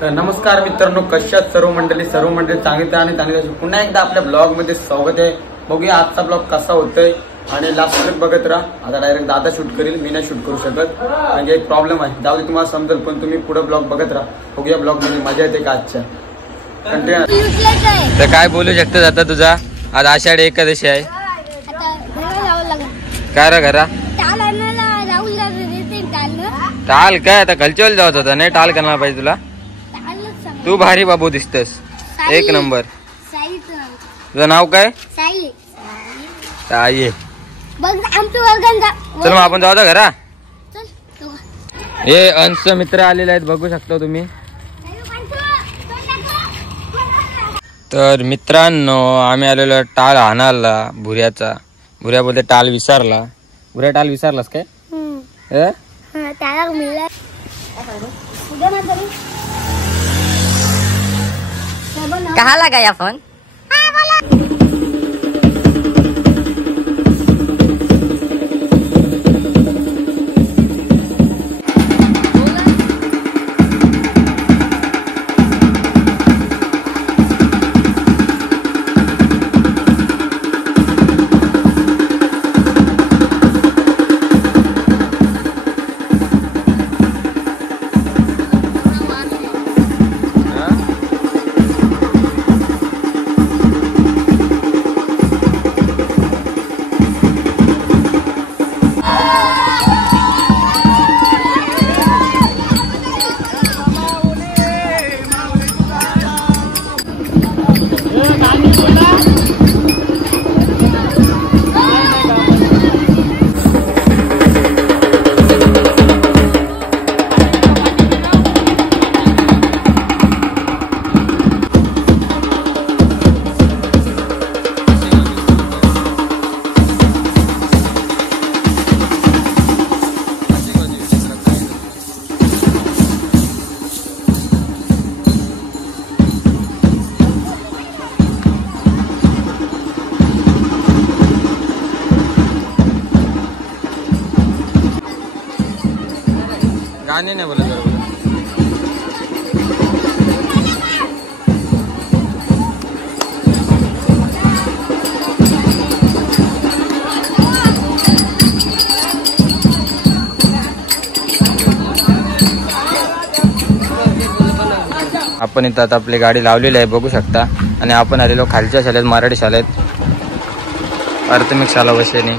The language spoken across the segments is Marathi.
तर नमस्कार मित्रांनो, कशात सर्व मंडळी चांगली आणि चांगली पुन्हा एकदा आपल्या ब्लॉग मध्ये स्वागत आहे। बघूया आजचा ब्लॉग कसा होतोय आणि लास्ट तक बघत राहा। आता डायरेक्ट दादा शूट करेल, मी नाही शूट करू शकत म्हणजे एक प्रॉब्लेम आहे। जाऊ दे, तुम्हाला समजेल, पण तुम्ही पुढे ब्लॉग बघत राहा। बघूया ब्लॉग मध्ये मजा येते का आजच्या कंटिन्यू। तर काय बोलू शकतो आता तुझा? आज आषाढी एकादशी आहे। काय रे घरा टाल काय आता गलचोल जात होता नाही, टाल करणार पाहिजे तुला। तू भारी बाबू दिसतस, एक नंबर। तुझं नाव काय? साई। चल मग आपण जाऊ घरा। हे अंश मित्र आलेले आहेत, बघू शकता तुम्ही। तर मित्रांनो, आम्ही आलेलो टाल हाणाला भुऱ्याचा। भुऱ्या बोलते टाल विसरला। भुऱ्या टाल विसरलास काय? कहा लगा या फोन? गाणे नाही बोला जरा। आपण इथं आता आपली गाडी लावलेली आहे, बघू शकता। आणि आपण आलेलो खालच्या शाळेत, मराठी शाळेत, प्राथमिक शाळा वसलेली।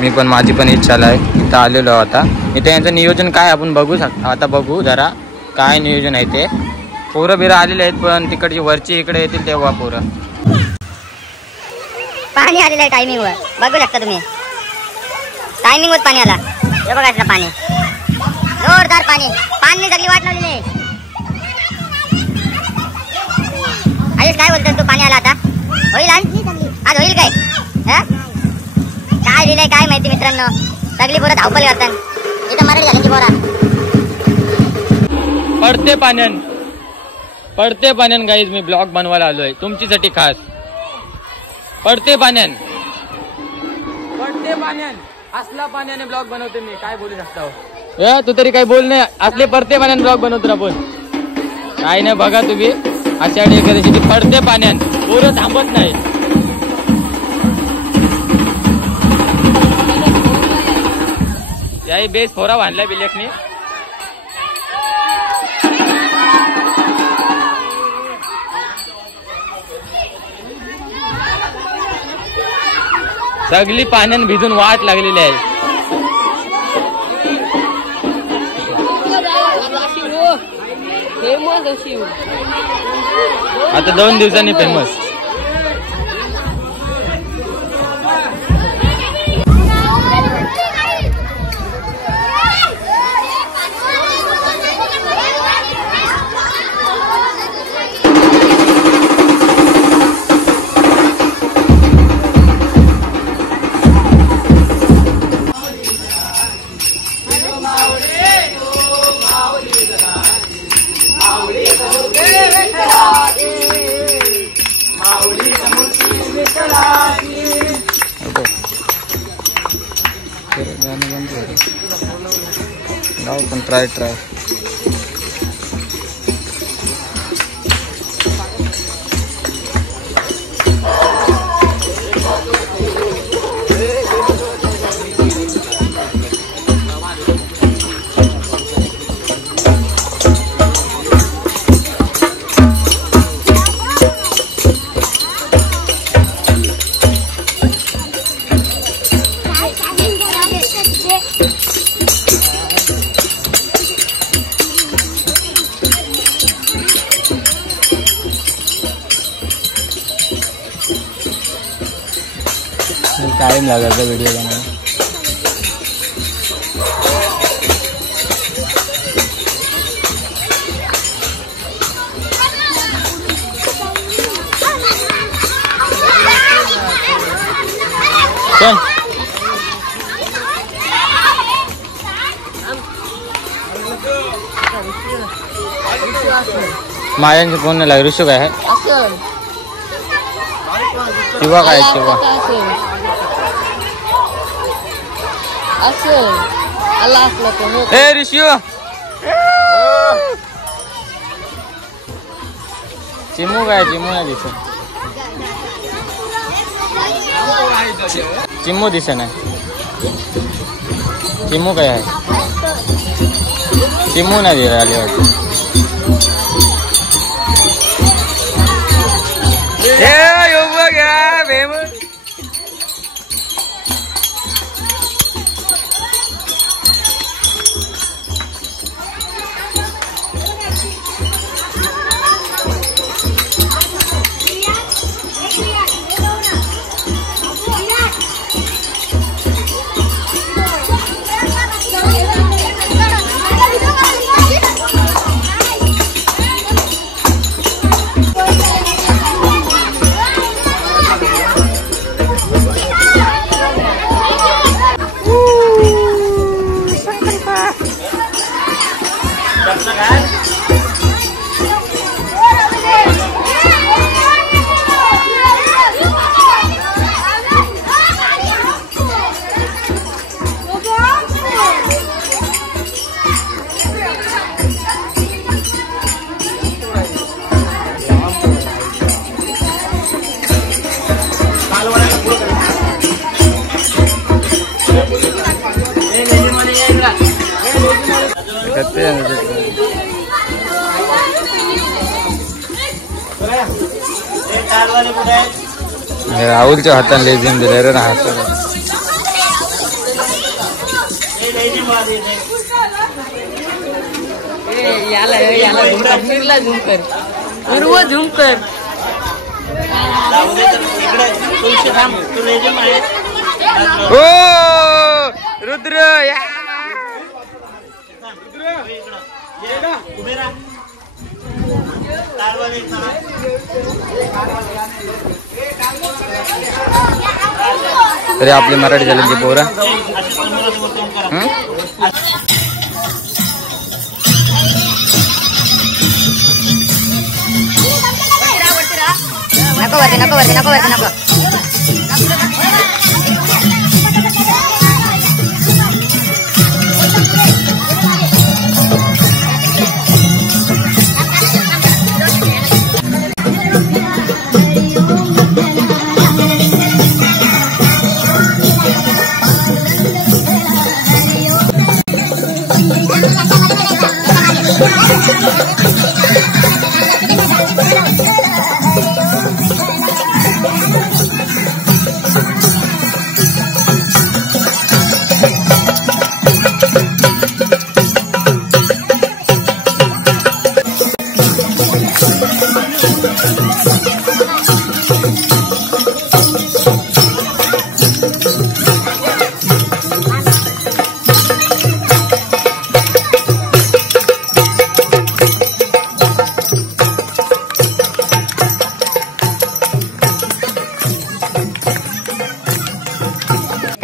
मी पण, माझी पण हीच शाळा आहे। इथं आलेलो आता। इथे यांचं नियोजन काय आपण बघू शकता। आता बघू जरा काय नियोजन आहे ते। पोरं बिरं आलेले आहेत, पण तिकडची वरची इकडे येतील तेव्हा पोरं। पाणी आलेलं आहे टायमिंग वर, बघू शकता तुम्ही। टायमिंग वर पाणी आला, हे बघा पाणी, जोरदार पाणी। पाणी सगळी वाट लावलेली आहे। आयुष काय बोलतोय तू? पाणी आला आता होईल आज होईल काय? काय दिलंय काय माहिती मित्रांनो। सगळी पोरं धावपल करतात इथं, मराठी झाली की पोरं पडते पाण्यान गाईज। मी ब्लॉग बनवायला आलोय तुमच्यासाठी खास। पडते पाण्यान असला पाण्याने ब्लॉग बनवते मी। काय बोलू शकता तू तरी काय बोल नाही। असले पडते पाण्यान ब्लॉग बनवतो आपण। काय नाही, बघा तुम्ही आषाढी एकादशी पडते पाण्यान पोरं थांबत नाही। याही बेस फोरा बांधलाय बिलेकनी। सगळी पाण्यान भिजून वाट लागलेली आहे। आता 2 दिवसांनी फेमस। जाऊ पण ट्राय टाइम लागायचा व्हिडिओ बनवायला. मायांचे फोन नाही लागेल. ऋषू काय आहे किंवा काय किंवा ए ऋषू चिमू काय चिमू नाही दिसत. चिमू दिसत नाही. चिमू काय आहे चिमू नाही दिला आली वाटतं. राहुलच्या हाताने लेझिम दिले रे ना हात. ओ रुद्र तरी आपली मराठी झाली पोरा. नको वरती नको वरती नको वरती नको.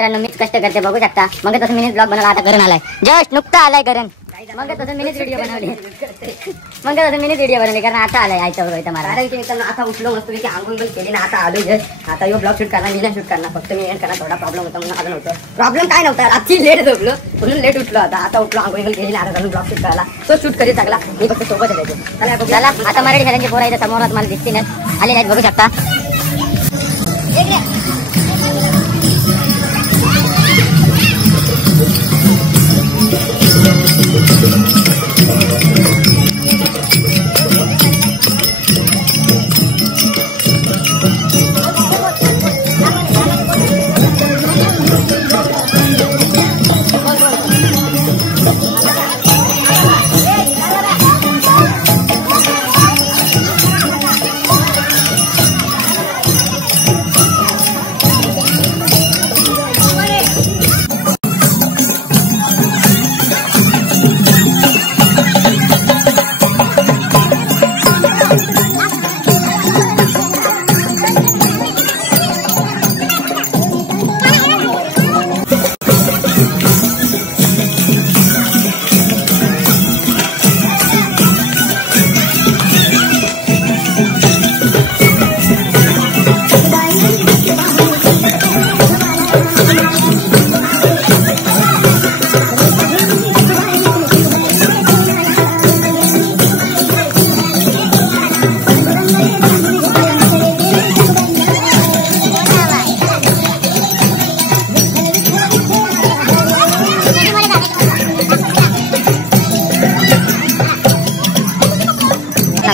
मित्रांनो मीच कष्ट करते बघू शकता. मग तसं मिनीच ब्लॉग बनवला. आता घरून आलाय जस्ट नुकता आलाय घरून. मग तसं मिनीच व्हिडिओ बनवली. मग तसं मिनीच व्हिडिओ बनवली कारण आता आलाय आयच्या बरोबर मला. मित्रांनो आता उठलो मस्त की आंघोळ केली ना आता आलो जस्ट. आता यो ब्लॉग शूट करणार मी नाही शूट करणार. फक्त मी एंड करणार. थोडा प्रॉब्लेम होता म्हणून आलं नव्हतं. प्रॉब्लेम काय नव्हता रात्री लेट झोपलो म्हणून लेट उठलो. आता उठलो आंघोळ केली आता घरून ब्लॉग शूट करायला. तो शूट करी चांगला मी फक्त सोबत येतो. चला आता मराठी शाळांची पोरं इथे समोर मला दिसते ना आले नाहीत बघू शकता.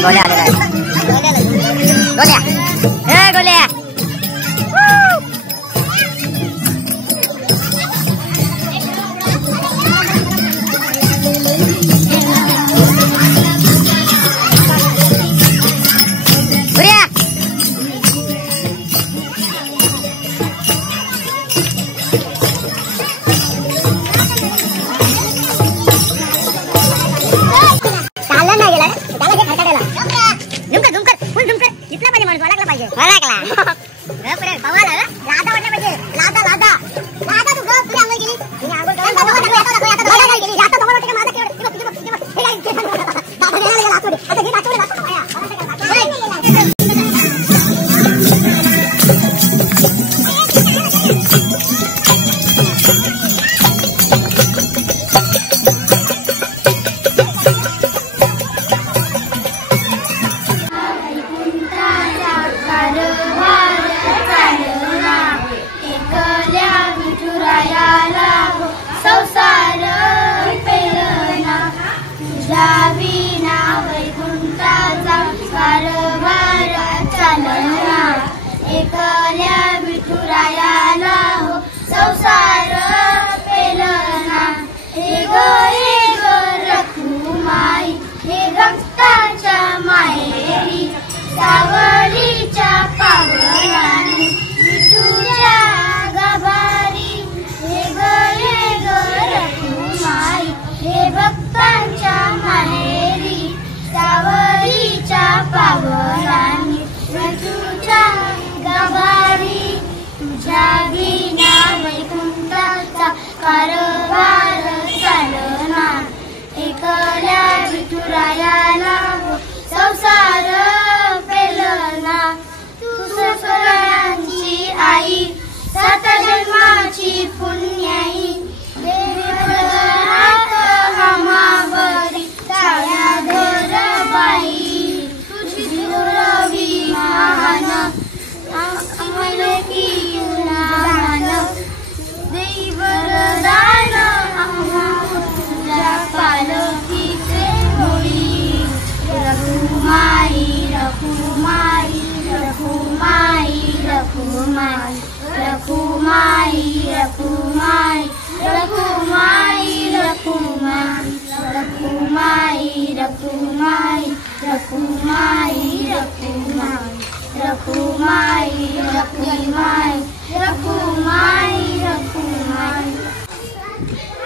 गोल्या आलेला आहे. गोल्या ए गोल्या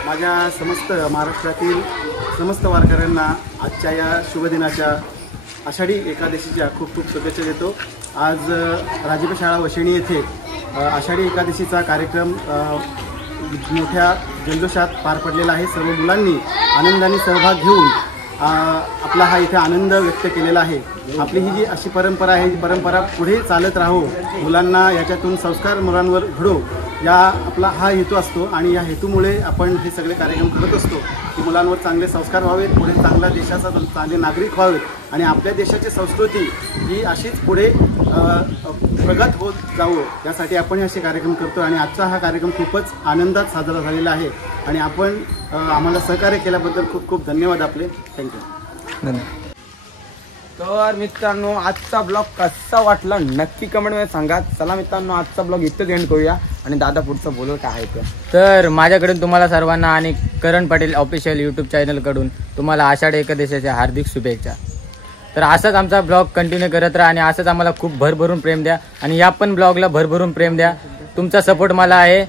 माझ्या समस्त महाराष्ट्रातील समस्त वारकऱ्यांना आजच्या या शुभदिनाच्या आषाढी एकादशीच्या खूप खूप शुभेच्छा देतो. आज राजकीय शाळा वशिणी येथे आषाढी एकादशीचा कार्यक्रम मोठ्या जल्लोषात पार पडलेला आहे. सर्व मुलांनी आनंदाने सहभाग घेऊन आपला हा इथे आनंद व्यक्त केलेला आहे. आपली ही जी अशी परंपरा आहे, ही परंपरा पुढे चालत राहो, मुलांना याच्यातून संस्कार मुलांवर घडो, या आपला हा हेतू असतो. आणि या हेतूमुळे आपण हे सगळे कार्यक्रम करत असतो की मुलांवर चांगले संस्कार व्हावेत, पुढे चांगला देशाचा चांगले नागरिक व्हावेत आणि आपल्या देशाची संस्कृती ही अशीच पुढे प्रगत होत जावं, यासाठी आपण असे कार्यक्रम करतो. आणि आजचा हा कार्यक्रम खूपच आनंदात साजरा झालेला आहे आणि आपण आम्हाला सहकार्य केल्याबद्दल खूप खूप धन्यवाद आपले. थँक्यू. धन्यवाद. तर मित्रांनो, आजचा ब्लॉग कसा वाटला नक्की कमेंटमध्ये सांगा. चला मित्रांनो, आजचा ब्लॉग इथंच एंड करूया आणि दादा पुढचं बोलू काय आहे ते. तर माझ्याकडून तुम्हाला सर्वांना आणि करण पाटील ऑफिशियल यूट्यूब चॅनलकडून तुम्हाला आषाढी एकादशीच्या हार्दिक शुभेच्छा. तर असाच आमचा ब्लॉग कंटिन्यू करत राहा आणि असंच आम्हाला खूप भरभरून प्रेम द्या आणि या पण ब्लॉगला भरभरून प्रेम द्या. तुमचा सपोर्ट मला आहे,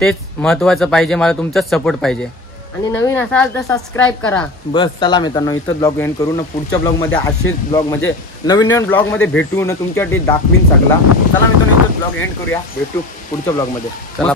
तेच महत्त्वाचं पाहिजे. मला तुमचाच सपोर्ट पाहिजे आणि नवीन असाल तर सबस्क्राईब करा. बस चला मित्रांनो, इथं ब्लॉग एंड करू ना. पुढच्या ब्लॉगमध्ये असेच ब्लॉग म्हणजे नवीन ब्लॉगमध्ये भेटू ना, तुमच्यासाठी दाखवीन सगळा. चला मित्रांनो, इथं ब्लॉग एंड करूया. भेटू पुढच्या ब्लॉगमध्ये. चला.